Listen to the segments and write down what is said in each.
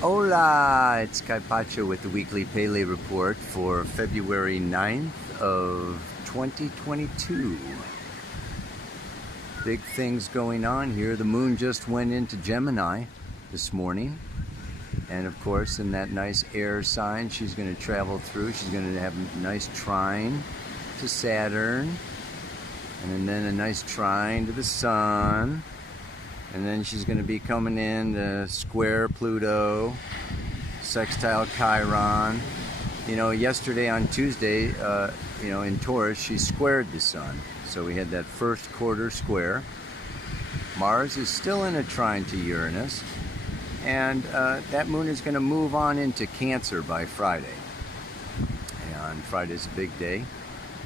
Hola, it's Carpaccio with the weekly Pele report for February 9th of 2022. Big things going on here. The moon just went into Gemini this morning. And of course, in that nice air sign, she's going to travel through. She's going to have a nice trine to Saturn. And then a nice trine to the Sun. And then she's going to be coming in to square Pluto, sextile Chiron. You know, yesterday on Tuesday, in Taurus, she squared the Sun. So we had that first quarter square. Mars is still in a trine to Uranus. And that moon is going to move on into Cancer by Friday. And Friday's a big day.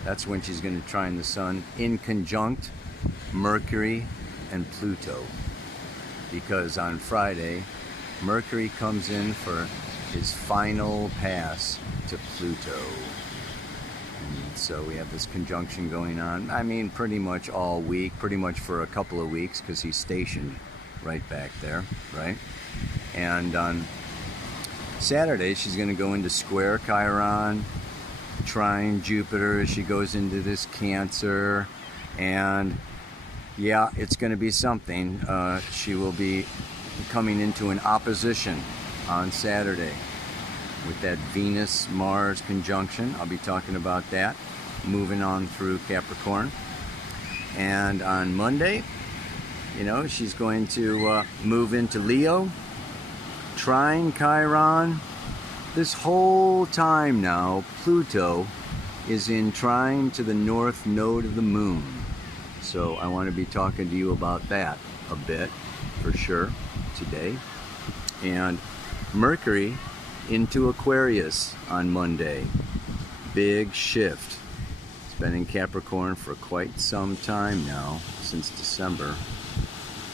That's when she's going to trine the Sun in conjunct Mercury and Pluto. Because on Friday, Mercury comes in for his final pass to Pluto. And so we have this conjunction going on, I mean, pretty much all week, pretty much for a couple of weeks, because he's stationed right back there, right? And on Saturday, she's going to go into square Chiron, trine Jupiter as she goes into this Cancer, and yeah, it's going to be something. She will be coming into an opposition on Saturday with that Venus-Mars conjunction. I'll be talking about that, moving on through Capricorn. And on Monday, she's going to move into Leo, trine Chiron. This whole time now, Pluto is in trine to the north node of the moon. So I want to be talking to you about that a bit, for sure, today. And Mercury into Aquarius on Monday. Big shift. It's been in Capricorn for quite some time now, since December.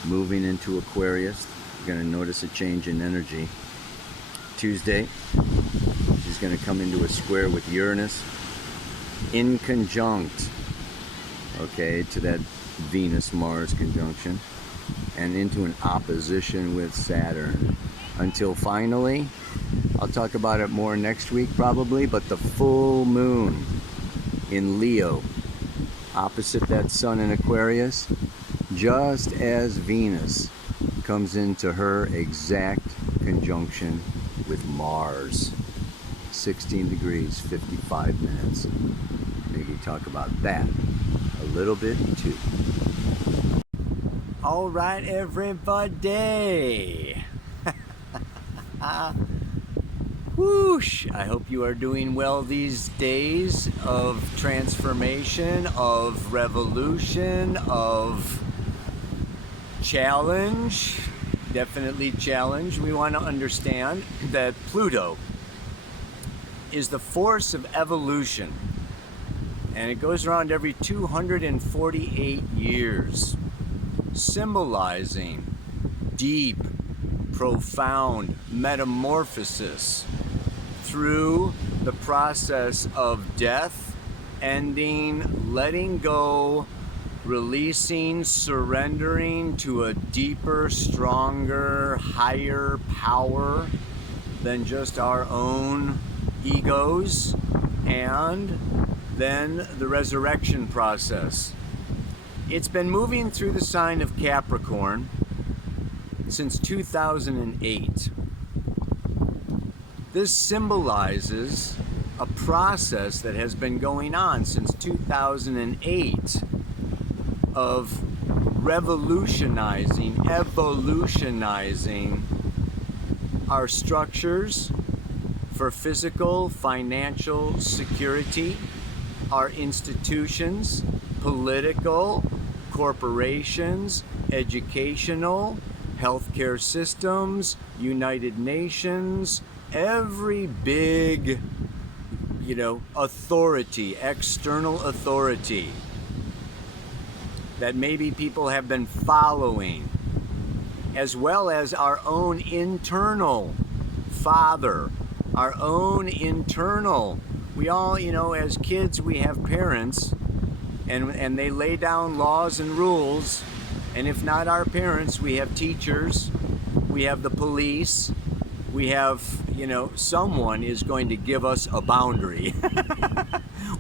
Moving into Aquarius. You're going to notice a change in energy. Tuesday, she's going to come into a square with Uranus in conjunct, to that Venus-Mars conjunction, and into an opposition with Saturn. Until finally, I'll talk about it more next week probably, but the full moon in Leo, opposite that Sun in Aquarius, just as Venus comes into her exact conjunction with Mars. 16 degrees, 55 minutes. Maybe talk about that a little bit too. All right, everybody. Whoosh! I hope you are doing well these days of transformation, of revolution, of challenge. Definitely challenge. We want to understand that Pluto is the force of evolution. And it goes around every 248 years, symbolizing deep, profound metamorphosis through the process of death, ending, letting go, releasing, surrendering to a deeper, stronger, higher power than just our own egos, and then the resurrection process. It's been moving through the sign of Capricorn since 2008. This symbolizes a process that has been going on since 2008 of revolutionizing, evolutionizing our structures for physical, financial security, our institutions, political, corporations, educational, healthcare systems, United Nations, every big, authority, external authority that maybe people have been following, as well as our own internal father, our own internal. We all, as kids, we have parents, and they lay down laws and rules, and if not our parents, we have teachers, we have the police, we have, someone is going to give us a boundary.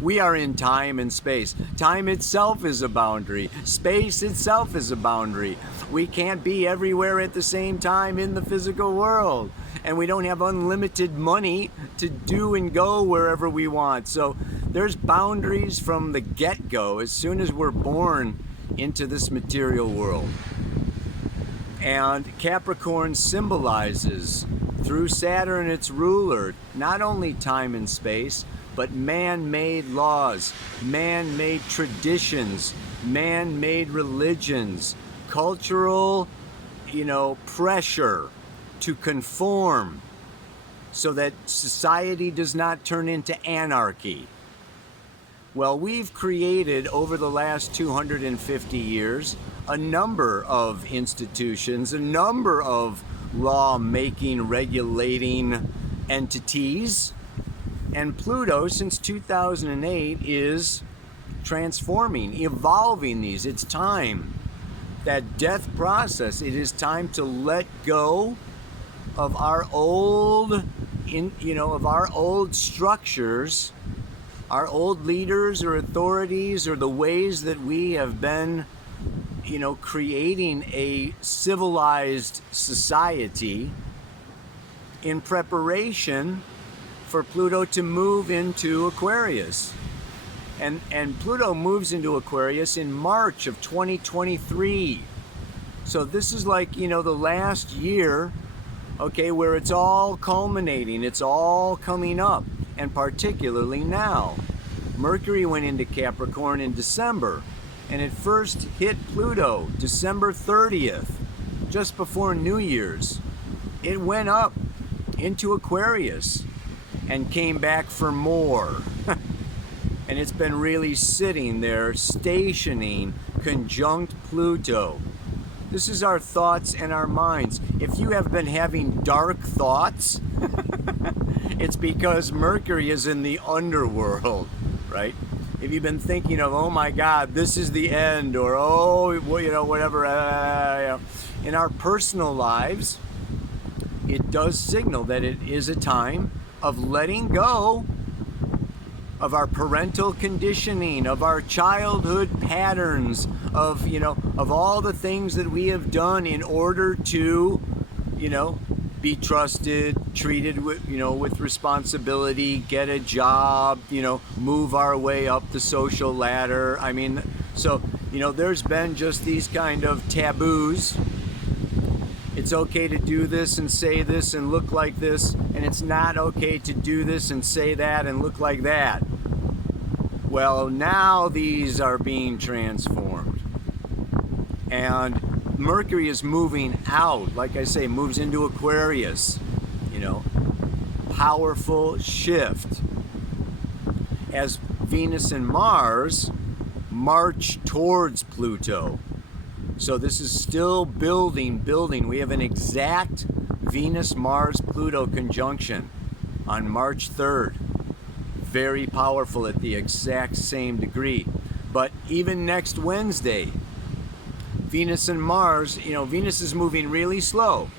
We are in time and space. Time itself is a boundary. Space itself is a boundary. We can't be everywhere at the same time in the physical world. And we don't have unlimited money to do and go wherever we want. So there's boundaries from the get-go as soon as we're born into this material world. And Capricorn symbolizes, through Saturn, its ruler, not only time and space, but man-made laws, man-made traditions, man-made religions, cultural, pressure to conform so that society does not turn into anarchy. Well, we've created over the last 250 years a number of institutions, a number of law-making, regulating entities, and Pluto, since 2008, is transforming, evolving these. It's time. That death process, it is time to let go of our old, of our old structures, our old leaders or authorities, or the ways that we have been, creating a civilized society in preparation for Pluto to move into Aquarius. And Pluto moves into Aquarius in March of 2023. So this is like, the last year, okay, where it's all culminating, it's all coming up. And particularly now, Mercury went into Capricorn in December, and it first hit Pluto December 30th, just before New Year's. It went up into Aquarius and came back for more. And it's been really sitting there, stationing conjunct Pluto. This is our thoughts and our minds. If you have been having dark thoughts, it's because Mercury is in the underworld, right? If you've been thinking of, oh my God, this is the end, or whatever, in our personal lives, it does signal that it is a time of letting go of our parental conditioning, of our childhood patterns, of all the things that we have done in order to, be trusted, treated with responsibility, get a job, move our way up the social ladder. I mean, so, there's been just these kind of taboos. It's okay to do this and say this and look like this, and it's not okay to do this and say that and look like that. Well, now these are being transformed. And Mercury is moving out, like I say, moves into Aquarius, powerful shift. As Venus and Mars march towards Pluto. So this is still building. We have an exact Venus-Mars-Pluto conjunction on March 3rd. Very powerful at the exact same degree. But even next Wednesday, Venus and Mars, Venus is moving really slow.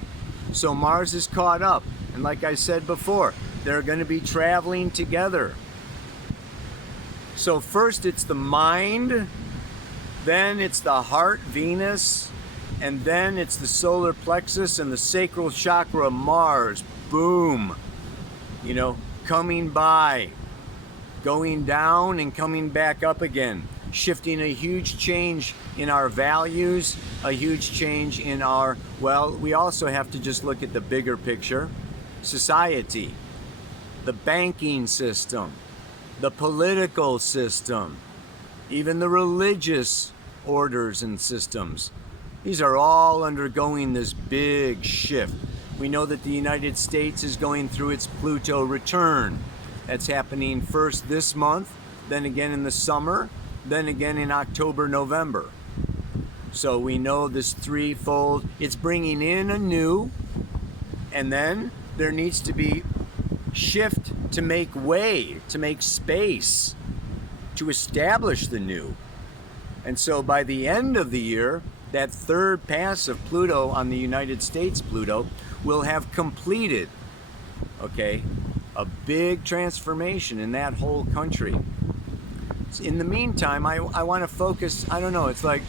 So Mars is caught up. And like I said before, they're going to be traveling together. So first it's the mind, then it's the heart, Venus, and then it's the solar plexus and the sacral chakra, Mars. Boom. Coming by, going down and coming back up again. Shifting a huge change in our values, a huge change in our, we also have to just look at the bigger picture. Society, the banking system, the political system, even the religious orders and systems. These are all undergoing this big shift. We know that the United States is going through its Pluto return. That's happening first this month, then again in the summer, then again in October, November. So we know this threefold, it's bringing in a new, and then there needs to be shift to make way, to make space, to establish the new. And so by the end of the year, that third pass of Pluto on the United States Pluto will have completed okay? A big transformation in that whole country. In the meantime, I want to focus, I don't know, it's like,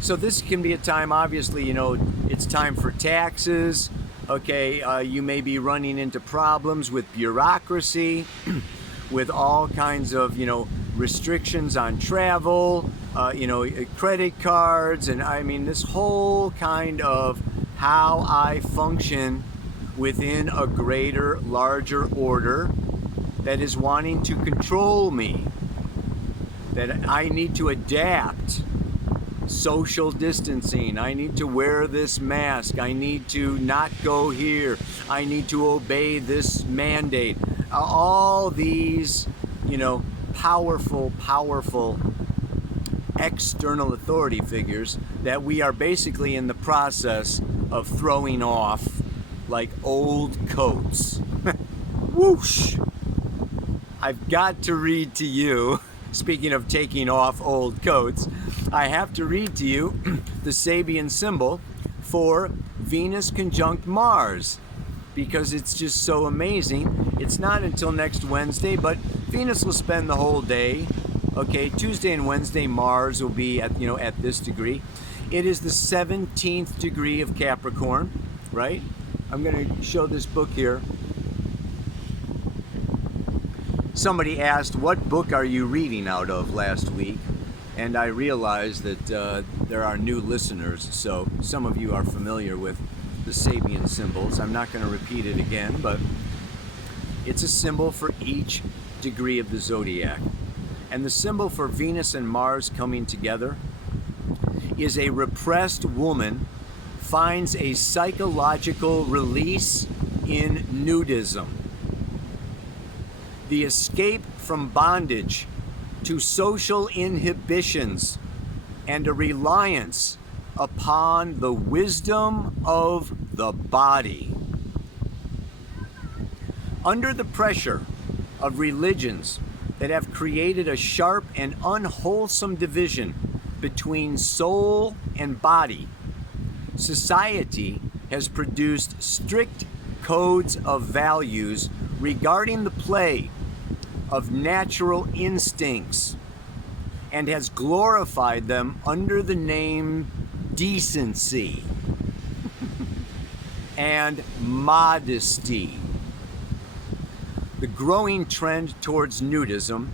so this can be a time, obviously, you know, it's time for taxes, okay? You may be running into problems with bureaucracy, with all kinds of, you know, restrictions on travel, you know, credit cards, and I mean, this whole kind of how I function within a greater, larger order that is wanting to control me, that I need to adapt. Social distancing, I need to wear this mask, I need to not go here, I need to obey this mandate. All these, you know, powerful external authority figures that we are basically in the process of throwing off like old coats. Whoosh! I've got to read to you, speaking of taking off old coats, I have to read to you the Sabian symbol for Venus conjunct Mars, because it's just so amazing. It's not until next Wednesday, but Venus will spend the whole day. Okay, Tuesday and Wednesday, Mars will be at, you know, at this degree. It is the 17th degree of Capricorn, right? I'm going to show this book here. Somebody asked, what book are you reading out of last week? And I realized that there are new listeners, so some of you are familiar with the Sabian symbols. I'm not going to repeat it again, but it's a symbol for each degree of the zodiac. And the symbol for Venus and Mars coming together is a repressed woman finds a psychological release in nudism. The escape from bondage to social inhibitions and a reliance upon the wisdom of the body. Under the pressure of religions that have created a sharp and unwholesome division between soul and body, society has produced strict codes of values regarding the play of natural instincts and has glorified them under the name decency and modesty. The growing trend towards nudism,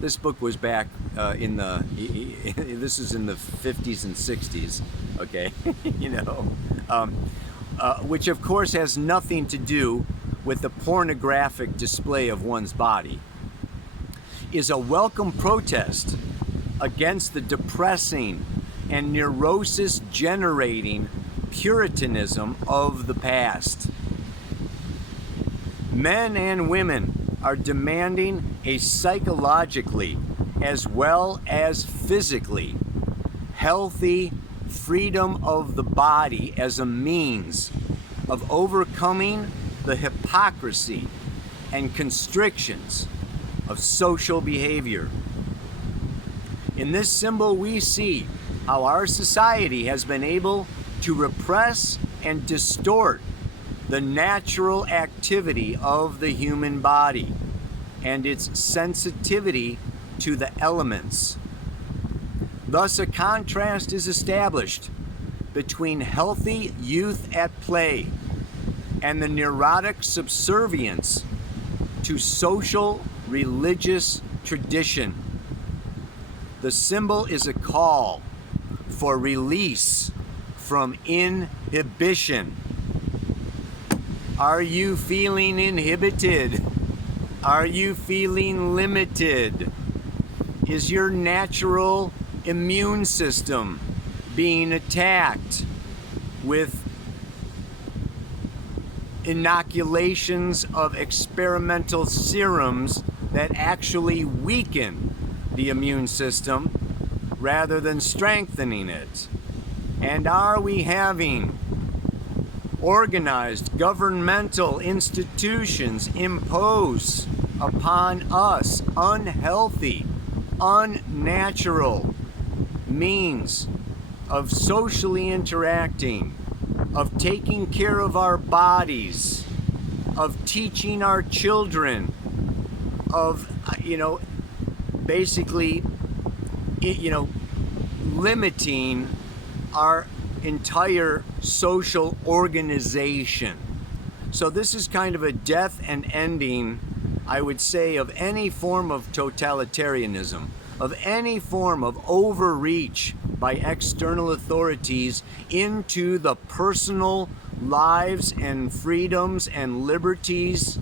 this book was back this is in the 50s and 60s, okay, you know, which of course has nothing to do with the pornographic display of one's body, is a welcome protest against the depressing and neurosis-generating Puritanism of the past. Men and women are demanding a psychologically as well as physically healthy freedom of the body as a means of overcoming the hypocrisy and constrictions of social behavior. In this symbol, we see how our society has been able to repress and distort the natural activity of the human body and its sensitivity to the elements. Thus, a contrast is established between healthy youth at play and the neurotic subservience to social religious tradition. The symbol is a call for release from inhibition. Are you feeling inhibited? Are you feeling limited? Is your natural immune system being attacked with inoculations of experimental serums that actually weaken the immune system rather than strengthening it? And are we having organized governmental institutions impose upon us unhealthy, unnatural means of socially interacting, of taking care of our bodies, of teaching our children, of, basically, limiting our entire social organization. So this is kind of a death and ending, I would say, of any form of totalitarianism, of any form of overreach by external authorities into the personal lives and freedoms and liberties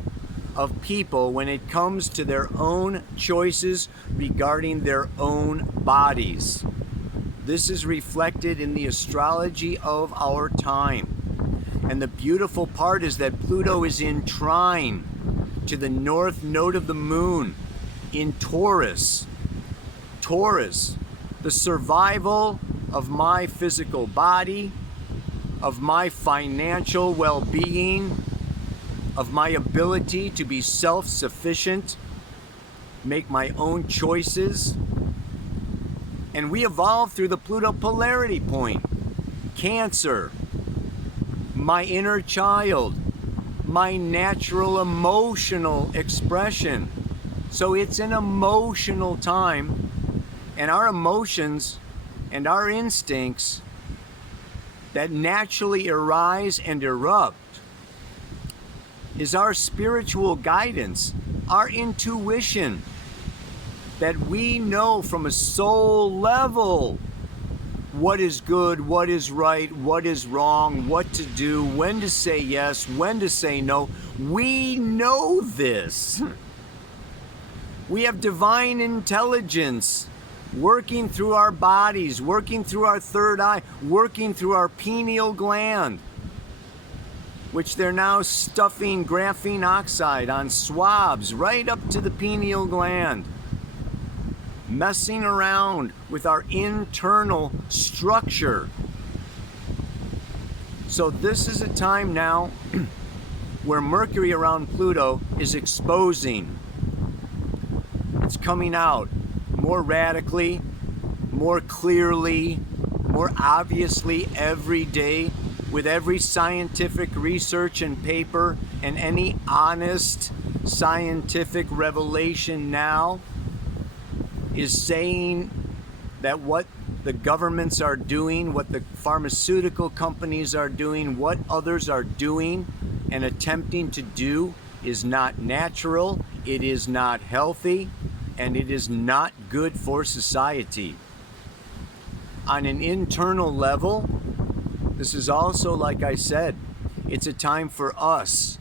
of people when it comes to their own choices regarding their own bodies. This is reflected in the astrology of our time. And the beautiful part is that Pluto is in trine to the north node of the moon in Taurus. Taurus, the survival of my physical body, of my financial well-being, of my ability to be self-sufficient, make my own choices. And we evolve through the Pluto polarity point. Cancer, my inner child, my natural emotional expression. So it's an emotional time, and our emotions and our instincts that naturally arise and erupt is our spiritual guidance, our intuition, that we know from a soul level what is good, what is right, what is wrong, what to do, when to say yes, when to say no. We know this. We have divine intelligence working through our bodies, working through our third eye, working through our pineal gland, which they're now stuffing graphene oxide on swabs right up to the pineal gland, messing around with our internal structure. So this is a time now where Mercury around Pluto is exposing. It's coming out more radically, more clearly, more obviously every day, with every scientific research and paper and any honest scientific revelation now is saying that what the governments are doing, what the pharmaceutical companies are doing, what others are doing and attempting to do is not natural, it is not healthy, and it is not good for society. On an internal level, this is also, like I said, it's a time for us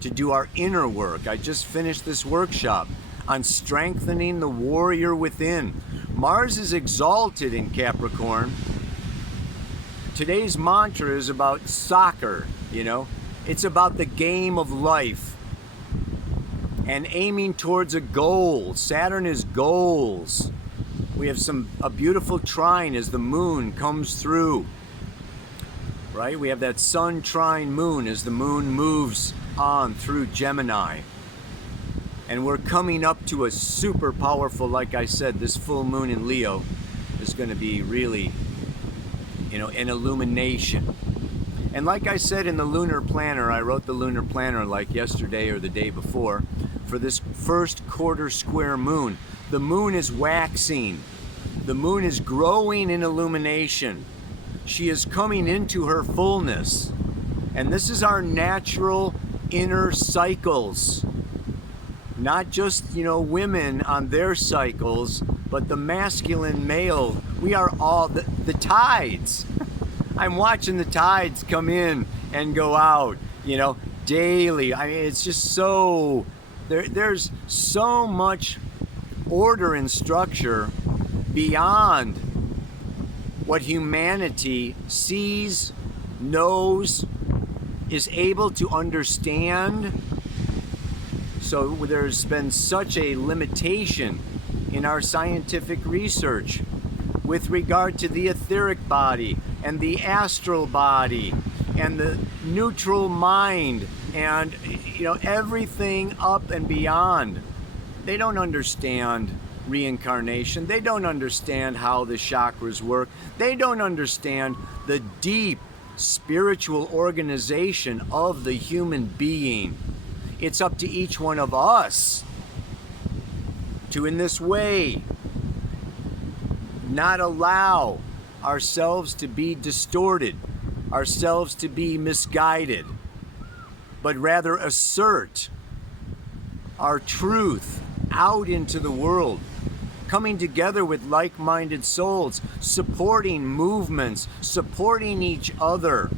to do our inner work. I just finished this workshop on strengthening the warrior within. Mars is exalted in Capricorn. Today's mantra is about soccer, It's about the game of life and aiming towards a goal. Saturn is goals. We have a beautiful trine as the moon comes through. Right? We have that sun trine moon as the moon moves on through Gemini. And we're coming up to a super powerful, like I said, this full moon in Leo is going to be really, an illumination. And like I said in the lunar planner, I wrote the lunar planner like yesterday or the day before, for this first quarter square moon. The moon is waxing. The moon is growing in illumination. She is coming into her fullness. And this is our natural inner cycles. Not just, women on their cycles, but the masculine male. We are all the tides. I'm watching the tides come in and go out, daily. I mean, it's just so, there's so much order and structure beyond what humanity sees, knows, is able to understand. So there's been such a limitation in our scientific research with regard to the etheric body and the astral body and the neutral mind and everything up and beyond. They don't understand reincarnation. They don't understand how the chakras work. They don't understand the deep spiritual organization of the human being. It's up to each one of us to, in this way, not allow ourselves to be distorted, ourselves to be misguided, but rather assert our truth out into the world, coming together with like-minded souls, supporting movements, supporting each other,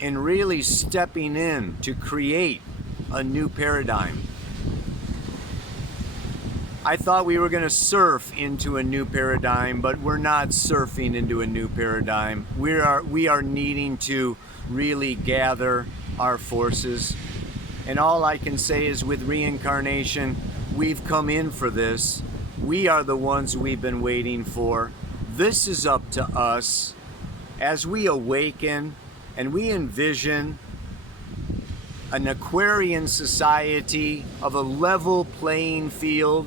and really stepping in to create a new paradigm. I thought we were going to surf into a new paradigm, but we're not surfing into a new paradigm. We are needing to really gather our forces. And all I can say is, with reincarnation, we've come in for this. We are the ones we've been waiting for. This is up to us as we awaken and we envision an Aquarian society of a level playing field,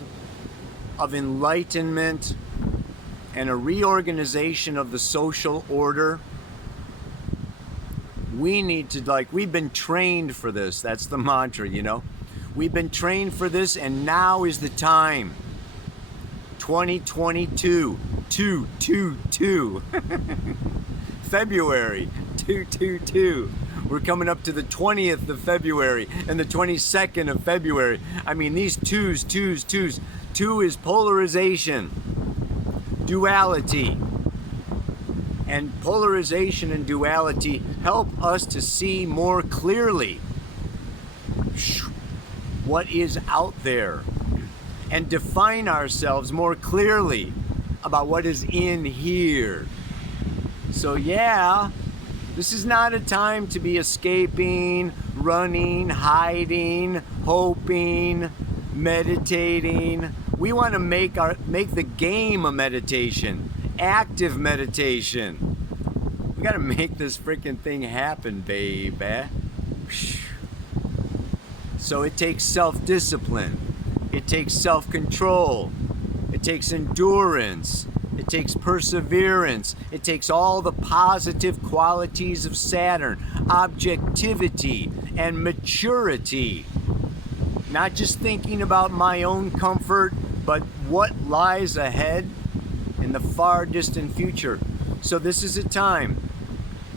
of enlightenment and a reorganization of the social order. We need to, we've been trained for this. That's the mantra, you know. We've been trained for this, and now is the time. 2022, 222. February, 222. We're coming up to the 20th of February and the 22nd of February. I mean, these twos. Two is polarization, duality. And polarization and duality help us to see more clearly what is out there and define ourselves more clearly about what is in here. So yeah, this is not a time to be escaping, running, hiding, hoping, meditating. We want to make the game a meditation, active meditation. We got to make this freaking thing happen, baby. So it takes self-discipline. It takes self-control. It takes endurance. It takes perseverance. It takes all the positive qualities of Saturn, objectivity and maturity. Not just thinking about my own comfort, but what lies ahead in the far distant future. So this is a time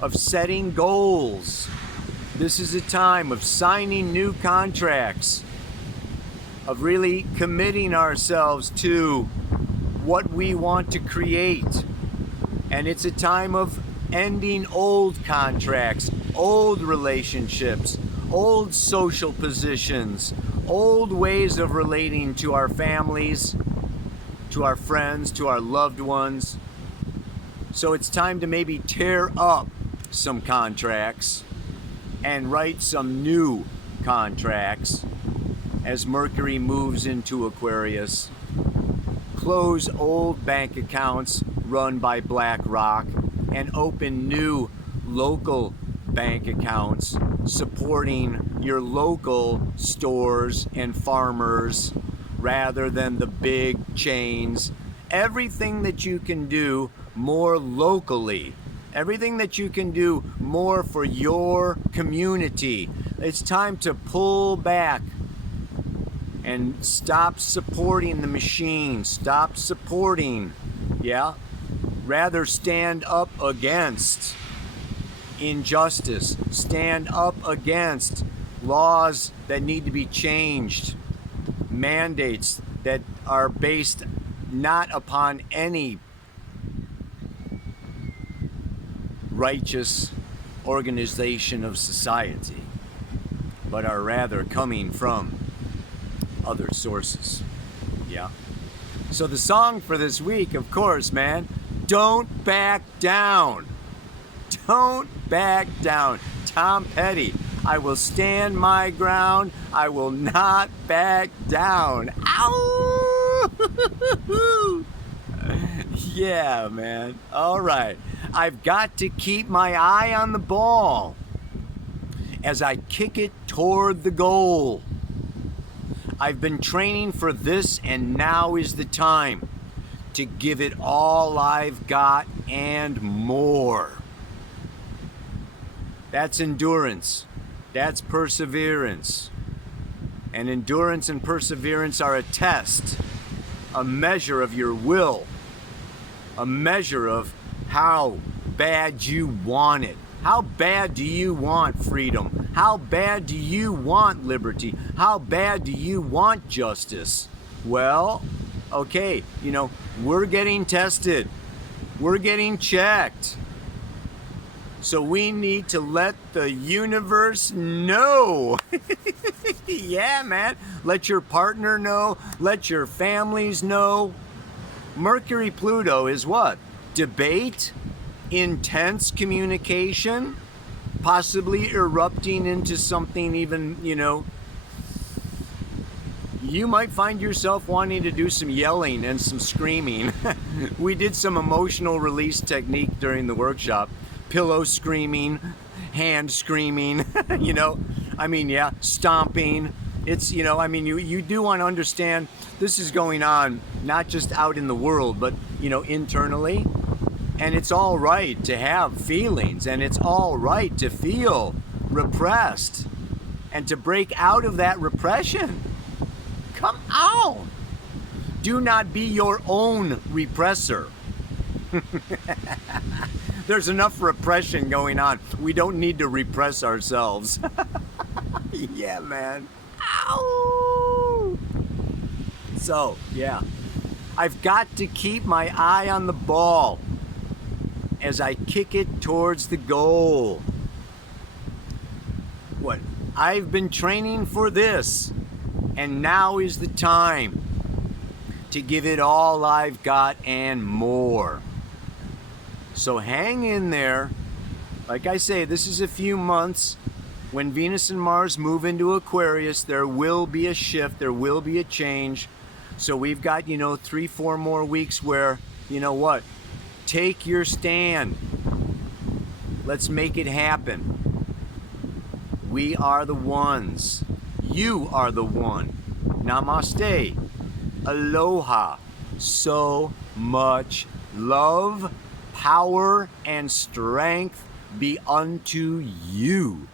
of setting goals. This is a time of signing new contracts, of really committing ourselves to what we want to create. And it's a time of ending old contracts, old relationships, old social positions, old ways of relating to our families, to our friends, to our loved ones. So it's time to maybe tear up some contracts and write some new contracts as Mercury moves into Aquarius. Close old bank accounts run by BlackRock and open new local bank accounts supporting your local stores and farmers rather than the big chains. Everything that you can do more locally, everything that you can do more for your community. It's time to pull back and stop supporting the machine. Stop supporting, rather stand up against injustice. Stand up against laws that need to be changed. Mandates that are based not upon any righteous organization of society, but are rather coming from other sources. So the song for this week, of course, man, don't back down. Don't back down. Tom Petty, I will stand my ground. I will not back down. Ow! Yeah, man. All right. I've got to keep my eye on the ball as I kick it toward the goal. I've been training for this, and now is the time to give it all I've got and more. That's endurance. That's perseverance. And endurance and perseverance are a test, a measure of your will, a measure of how bad you want it. How bad do you want freedom? How bad do you want liberty? How bad do you want justice? Well, okay, we're getting tested. We're getting checked. So we need to let the universe know. Yeah, man. Let your partner know. Let your families know. Mercury Pluto is what? Debate, intense communication, possibly erupting into something even, you might find yourself wanting to do some yelling and some screaming. We did some emotional release technique during the workshop. Pillow screaming, hand screaming, yeah, stomping. It's, you do want to understand this is going on not just out in the world, but, internally. And it's all right to have feelings, and it's all right to feel repressed and to break out of that repression. Come on. Do not be your own repressor. There's enough repression going on. We don't need to repress ourselves. Yeah, man. Ow! So, yeah. I've got to keep my eye on the ball as I kick it towards the goal. What? I've been training for this, and now is the time to give it all I've got and more. So hang in there. Like I say, this is a few months. When Venus and Mars move into Aquarius, there will be a shift, there will be a change. So we've got, 3-4 more weeks where, take your stand. Let's make it happen. We are the ones. You are the one. Namaste. Aloha. So much love, power, and strength be unto you.